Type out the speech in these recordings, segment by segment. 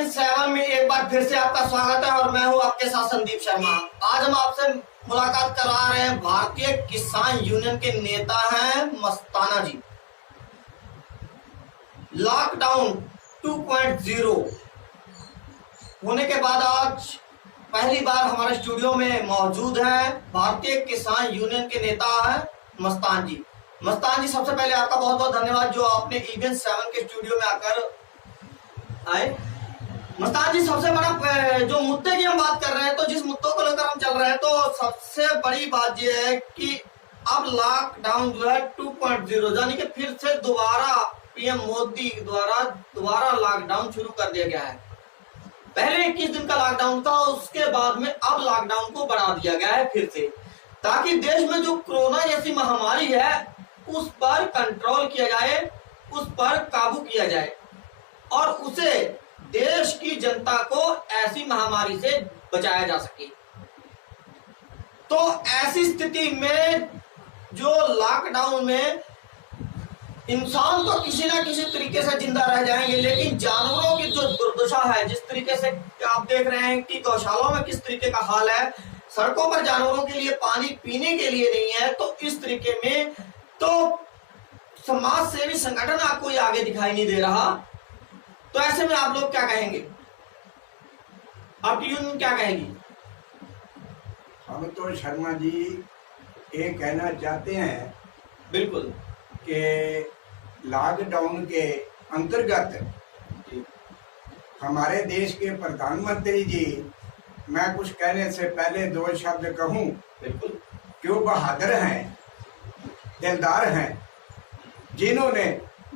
ईवीएन 7 में एक बार फिर से आपका स्वागत है और मैं हूं आपके साथ संदीप शर्मा। आज हम आपसे मुलाकात करा रहे हैं भारतीय किसान यूनियन के नेता हैं मस्ताना जी। लॉकडाउन 2.0 होने के बाद आज पहली बार हमारे स्टूडियो में मौजूद हैं भारतीय किसान यूनियन के नेता हैं मस्तान जी। मस्तान जी, सबसे पहले आपका बहुत बहुत धन्यवाद जो आपने ईवीएन 7 के स्टूडियो में आकर आए। मस्तान जी, सबसे बड़ा जो मुद्दे की हम बात कर रहे हैं, तो जिस मुद्दों को लेकर हम चल रहे हैं, तो सबसे बड़ी बात यह है कि अब लॉकडाउन जो है 2.0 यानी कि फिर से दोबारा पीएम मोदी द्वारा दोबारा लॉकडाउन शुरू कर दिया गया है। पहले 21 दिन का लॉकडाउन था, उसके बाद में अब लॉकडाउन को बढ़ा दिया गया है फिर से, ताकि देश में जो कोरोना जैसी महामारी है उस पर कंट्रोल किया जाए, उस पर काबू किया जाए और उसे देश की जनता को ऐसी महामारी से बचाया जा सके। तो ऐसी स्थिति में जो लॉकडाउन में इंसान तो किसी ना किसी तरीके से जिंदा रह जाएंगे, लेकिन जानवरों की जो दुर्दशा है, जिस तरीके से आप देख रहे हैं कि गौशालाओं में किस तरीके का हाल है, सड़कों पर जानवरों के लिए पानी पीने के लिए नहीं है, तो इस तरीके में तो समाज सेवी संगठन आपको ये आगे दिखाई नहीं दे रहा। तो ऐसे में आप लोग क्या कहेंगे, आपकी यूनियन क्या कहेगी? हम तो शर्मा जी ये कहना चाहते हैं बिल्कुल कि लॉकडाउन के अंतर्गत हमारे देश के प्रधानमंत्री जी, मैं कुछ कहने से पहले दो शब्द कहूं, बिल्कुल, क्यों बहादुर हैं, दिलदार हैं, जिन्होंने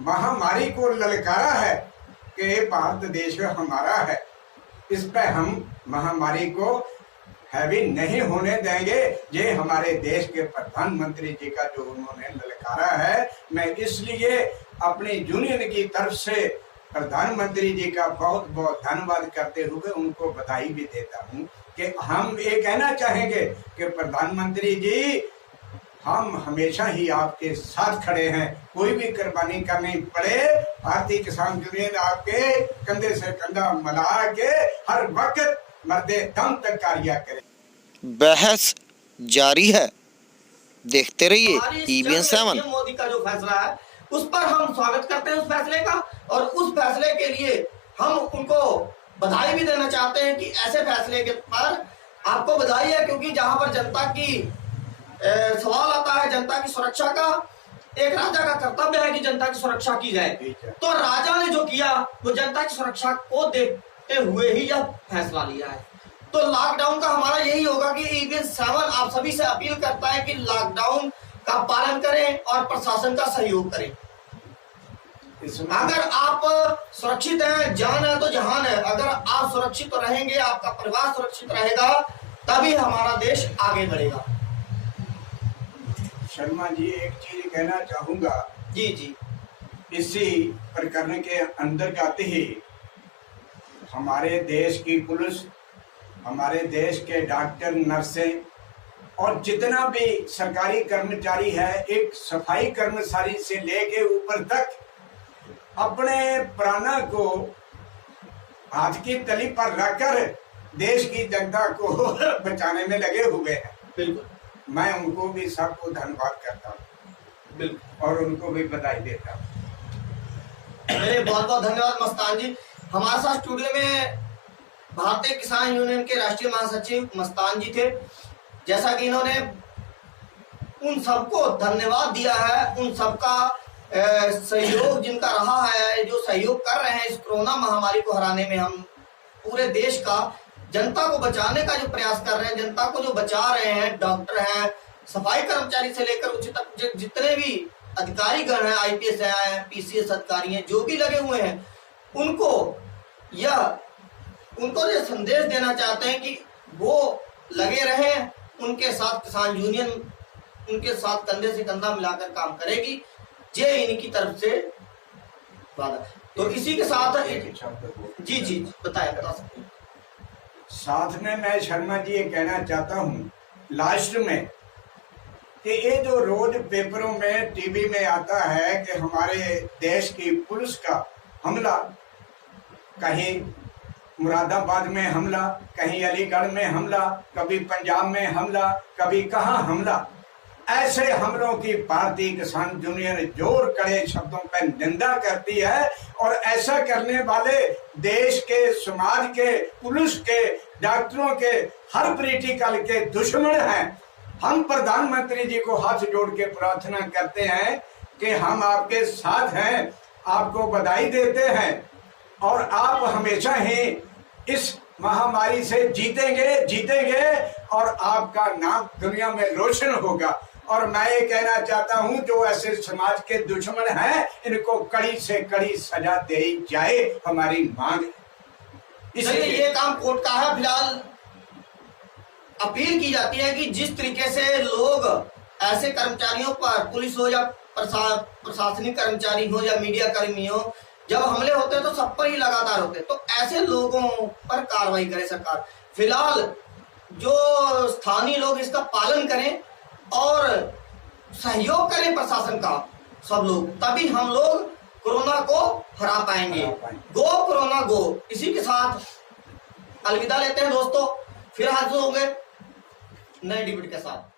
महामारी को ललकारा है कि भारत देश हमारा है, इस पर हम महामारी को हैवी नहीं होने देंगे। ये हमारे देश के प्रधानमंत्री जी का जो उन्होंने ललकारा है, मैं इसलिए अपनी यूनियन की तरफ से प्रधानमंत्री जी का बहुत बहुत धन्यवाद करते हुए उनको बधाई भी देता हूँ कि हम ये कहना चाहेंगे कि प्रधानमंत्री जी, हम हमेशा ही आपके साथ खड़े हैं। कोई भी कुर्बानी करनी पड़े, भारतीय किसान यूनियन आपके कंधे से कंधा मिला के हर वक्त मर्दे दम तक कार्य करे। बहस जारी है, देखते रहिए ईवीएन 7। मोदी का जो फैसला है उस पर हम स्वागत करते हैं उस फैसले का, और उस फैसले के लिए हम उनको बधाई भी देना चाहते हैं कि ऐसे फैसले के पर आपको बधाई है, क्योंकि जहां पर जनता की सवाल आता है, जनता की सुरक्षा का, एक राजा का कर्तव्य है कि जनता की सुरक्षा की जाए। तो राजा ने जो किया वो जनता की सुरक्षा को देखते हुए ही यह फैसला लिया है। तो लॉकडाउन का हमारा यही होगा कि ईवीएन 7 आप सभी से अपील करता है कि लॉकडाउन का पालन करें और प्रशासन का सहयोग करें। अगर आप सुरक्षित हैं, जान है तो जहान है। अगर आप सुरक्षित रहेंगे, आपका परिवार सुरक्षित रहेगा, तभी हमारा देश आगे बढ़ेगा। शर्मा जी, एक चीज कहना चाहूंगा जी जी, इसी प्रकरण के अंतर्गत ही हमारे देश की पुलिस, हमारे देश के डॉक्टर, नर्सें और जितना भी सरकारी कर्मचारी है, एक सफाई कर्मचारी से लेके ऊपर तक अपने प्राणों को हाथ की तली पर रखकर देश की जनता को बचाने में लगे हुए हैं। बिल्कुल, मैं उनको भी सबको धन्यवाद करता हूँ, बिल्कुल, और उनको भी बधाई देता हूँ। मेरे बहुत बहुत धन्यवाद मस्तान जी। हमारे साथ स्टूडियो में भारतीय किसान यूनियन के राष्ट्रीय महासचिव मस्तान जी थे। जैसा कि इन्होंने उन सबको धन्यवाद दिया है, उन सबका सहयोग जिनका रहा है, जो सहयोग कर रहे हैं इस कोरोना महामारी को हराने में, हम पूरे देश का जनता को बचाने का जो प्रयास कर रहे हैं, जनता को जो बचा रहे हैं, डॉक्टर हैं, सफाई कर्मचारी से लेकर उच्च तक जितने भी अधिकारी गण हैं, आईपीएस हैं, पीसीएस अधिकारी हैं, जो भी लगे हुए हैं, उनको ये संदेश देना चाहते हैं कि वो लगे रहें, उनके साथ किसान यूनियन उनके साथ कंधे से कंधा मिलाकर काम करेगी। ये इनकी तरफ से वादा। तो इसी के साथ जी जी बता सकते हैं। साथ में मैं शर्मा जी ये कहना चाहता हूँ लास्ट में कि ये जो रोज पेपरों में, टीवी में आता है कि हमारे देश की पुलिस का हमला कहीं मुरादाबाद में हमला, कहीं अलीगढ़ में हमला, कभी पंजाब में हमला, कभी कहाँ हमला। ऐसे हमलों की भारतीय किसान यूनियन जोर कड़े शब्दों पर निंदा करती है और ऐसा करने वाले देश के, समाज के, पुलिस के, डॉक्टरों के, हर पॉलिटिकल के दुश्मन हैं। हम प्रधानमंत्री जी को हाथ जोड़ के प्रार्थना करते हैं कि हम आपके साथ हैं, आपको बधाई देते हैं और आप हमेशा ही इस महामारी से जीतेंगे और आपका नाम दुनिया में रोशन होगा। और मैं ये कहना चाहता हूं, जो ऐसे समाज के दुश्मन हैं, इनको कड़ी से कड़ी सजा दी जाए, हमारी मांग। इसलिए ये काम कोर्ट का है। फिलहाल अपील की जाती है कि जिस तरीके से लोग ऐसे कर्मचारियों पर, पुलिस हो या प्रशासनिक कर्मचारी हो या मीडिया कर्मी हो, जब हमले होते हैं तो सब पर ही लगातार होते हैं, तो ऐसे लोगों पर कार्रवाई करे सरकार। फिलहाल जो स्थानीय लोग इसका पालन करें और सहयोग करें प्रशासन का, सब लोग, तभी हम लोग कोरोना को हरा पाएंगे। गो कोरोना गो। इसी के साथ अलविदा लेते हैं दोस्तों, फिर हाजिर होंगे नए डिबेट के साथ।